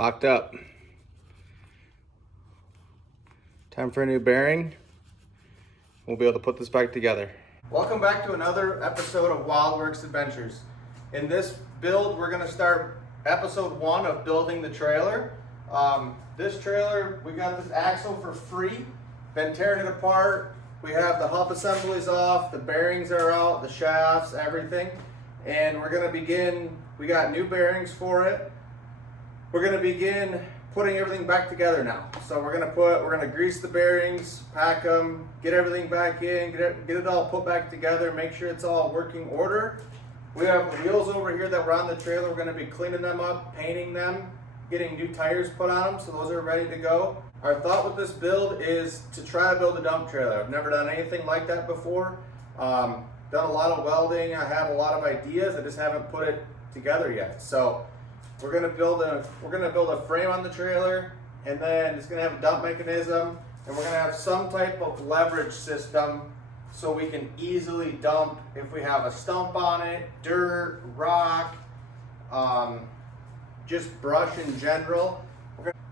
Locked up. Time for a new bearing. We'll be able to put this back together. Welcome back to another episode of WildWorks Adventures. In this build, we're going to start episode 1 of building the trailer. This trailer, we got this axle for free. Been tearing it apart. We have the hub assemblies off, the bearings are out, the shafts, everything. And we're going to begin, we got new bearings for it. We're going to begin putting everything back together now. So we're going to grease the bearings, pack them, get everything back in, get it all put back together, make sure it's all working order. We have wheels over here that were on the trailer. We're going to be cleaning them up, painting them, getting new tires put on them, so those are ready to go. Our thought with this build is to try to build a dump trailer. I've never done anything like that before. Done a lot of welding. I have a lot of ideas. I just haven't put it together yet. So we're gonna build a frame on the trailer, and then it's gonna have a dump mechanism, and we're gonna have some type of leverage system so we can easily dump if we have a stump on it, dirt, rock, just brush in general.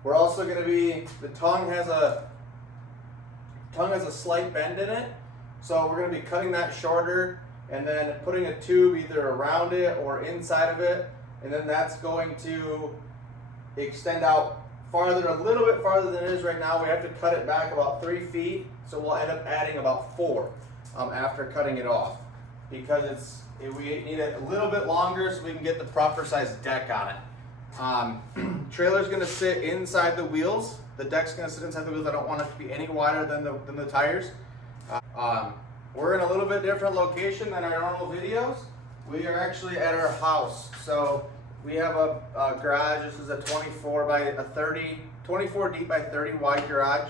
We're also going to be, the tongue has a slight bend in it, so we're going to be cutting that shorter and then putting a tube either around it or inside of it, and then that's going to extend out farther, a little bit farther than it is right now. We have to cut it back about 3 feet, so we'll end up adding about 4 after cutting it off, because we need it a little bit longer so we can get the proper size deck on it. Trailer's going to sit inside the wheels. The deck's going to sit inside the wheels. I don't want it to be any wider than the tires. We're in a little bit different location than our normal videos. We are actually at our house. So we have a garage. This is a 24 deep by 30 wide garage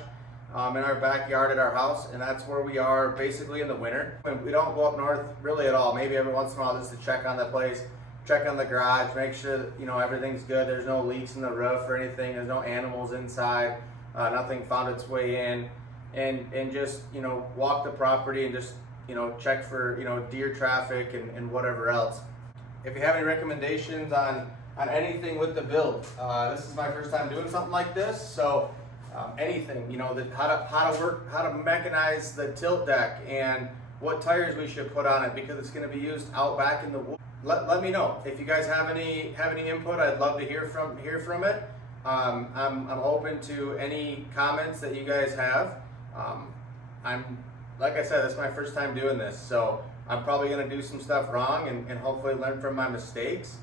in our backyard at our house, and that's where we are basically in the winter. We don't go up north really at all. Maybe every once in a while just to check on the place. Check on the garage, make sure that everything's good. There's no leaks in the roof or anything. There's no animals inside. Nothing found its way in, and just walk the property and just check for deer traffic and whatever else. If you have any recommendations on anything with the build, this is my first time doing something like this. So anything how to mechanize the tilt deck and what tires we should put on it, because it's going to be used out back in the woods. Let me know if you guys have any input. I'd love to hear from it. I'm open to any comments that you guys have. Like I said, this is my first time doing this, so I'm probably going to do some stuff wrong and hopefully learn from my mistakes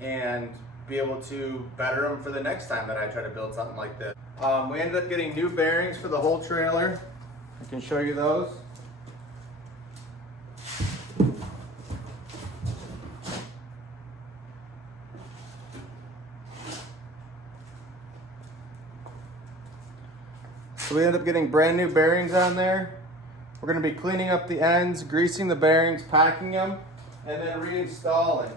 and be able to better them for the next time that I try to build something like this. We ended up getting new bearings for the whole trailer. I can show you those. So we ended up getting brand new bearings on there. We're going to be cleaning up the ends, greasing the bearings, packing them, and then reinstalling.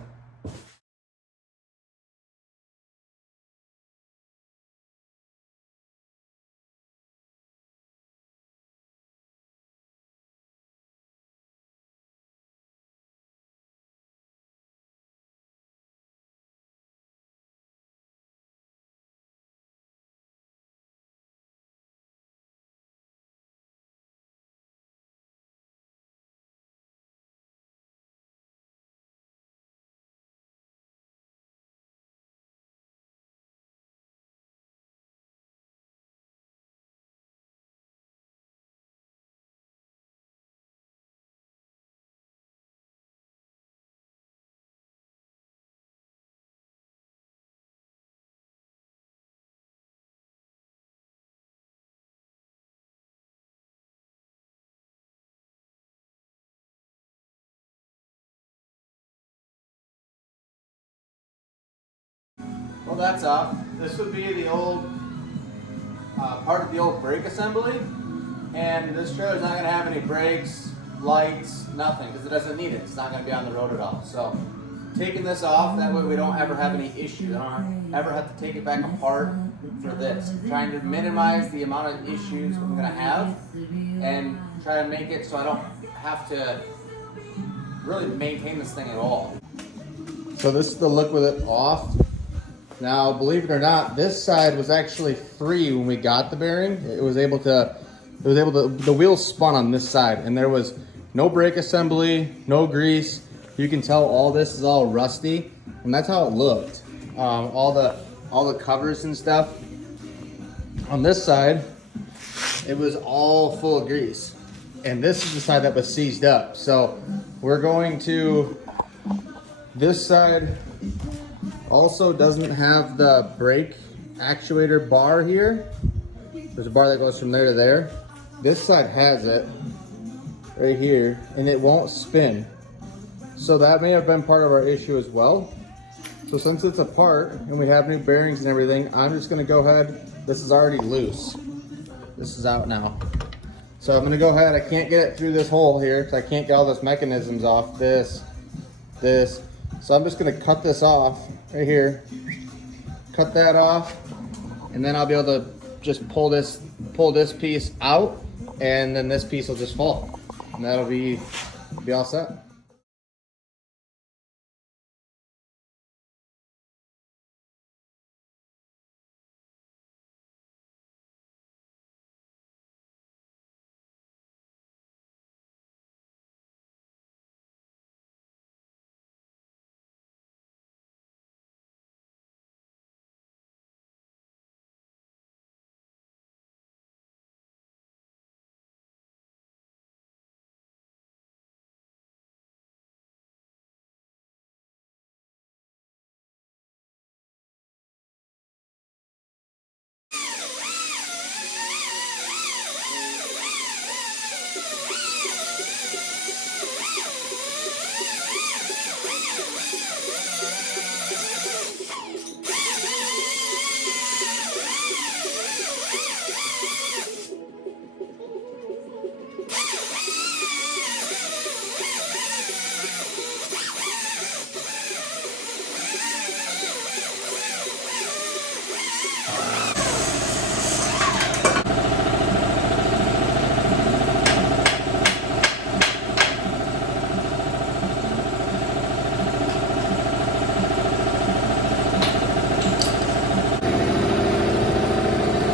Well, that's off. This would be the old part of the old brake assembly, and this trailer's not going to have any brakes, lights, nothing, because it doesn't need it. It's not going to be on the road at all. So taking this off, that way we don't ever have any issues. I don't ever have to take it back apart for this. I'm trying to minimize the amount of issues I'm going to have and try to make it so I don't have to really maintain this thing at all. So this is the look with it off. Now, believe it or not, this side was actually free when we got the bearing. The wheels spun on this side, and there was no brake assembly, no grease. You can tell all this is all rusty, and that's how it looked. All the covers and stuff. On this side, it was all full of grease, and this is the side that was seized up. So we're going to, this side also doesn't have the brake actuator bar here. There's a bar that goes from there to there. This side has it right here, and it won't spin. So that may have been part of our issue as well. So since it's apart and we have new bearings and everything, I'm just gonna go ahead. This is already loose. This is out now. So I'm gonna go ahead. I can't get it through this hole here because I can't get all those mechanisms off. This. So I'm just gonna cut this off right here. Cut that off, and then I'll be able to just pull this piece out, and then this piece will just fall, and that'll be all set.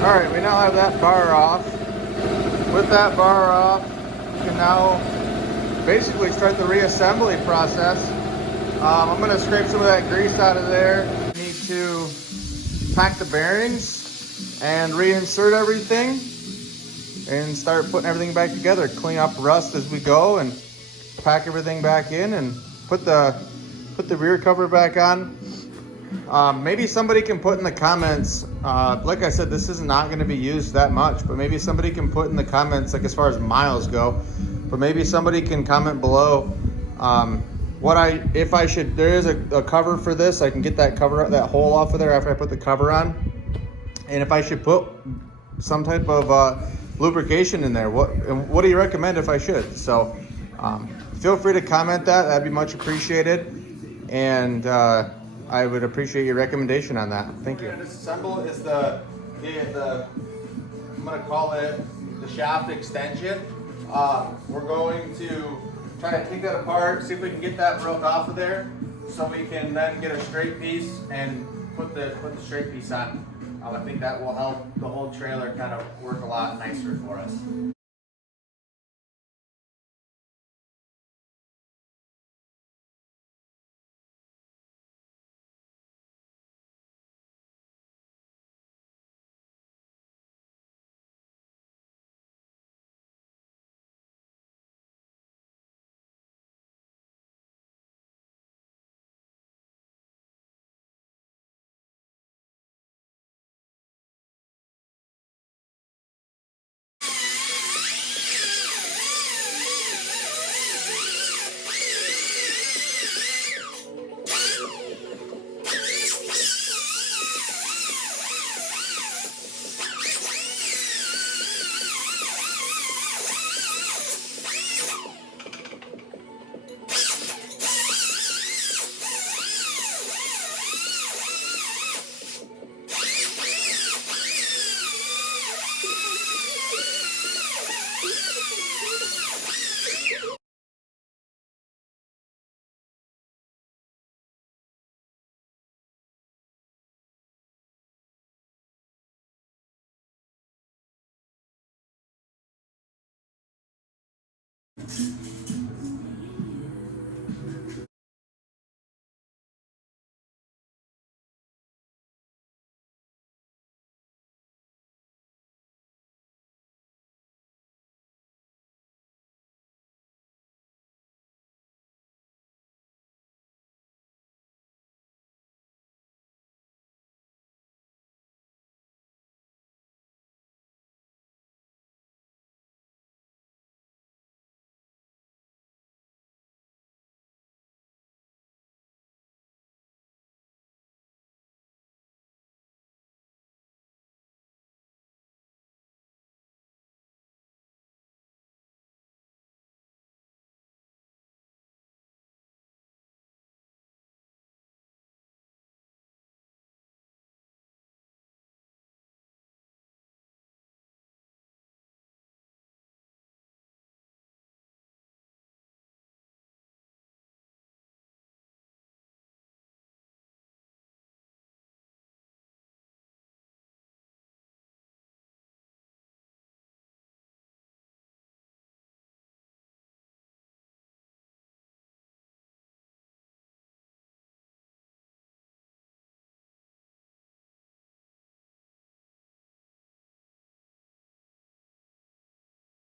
All right, we now have that bar off. With that bar off, you can now basically start the reassembly process. I'm gonna scrape some of that grease out of there. Need to pack the bearings and reinsert everything and start putting everything back together. Clean up rust as we go and pack everything back in and put the rear cover back on. Maybe somebody can put in the comments, like I said, this is not going to be used that much, but maybe somebody can put in the comments, like as far as miles go, but maybe somebody can comment below if I should, there is a cover for this. I can get that cover, that hole off of there after I put the cover on. And if I should put some type of lubrication in there, what do you recommend if I should? So feel free to comment that. That'd be much appreciated. And I would appreciate your recommendation on that. Thank you. What we're going to disassemble is I'm going to call it the shaft extension. We're going to try to take that apart, see if we can get that broke off of there, so we can then get a straight piece and put the straight piece on. I think that will help the whole trailer kind of work a lot nicer for us.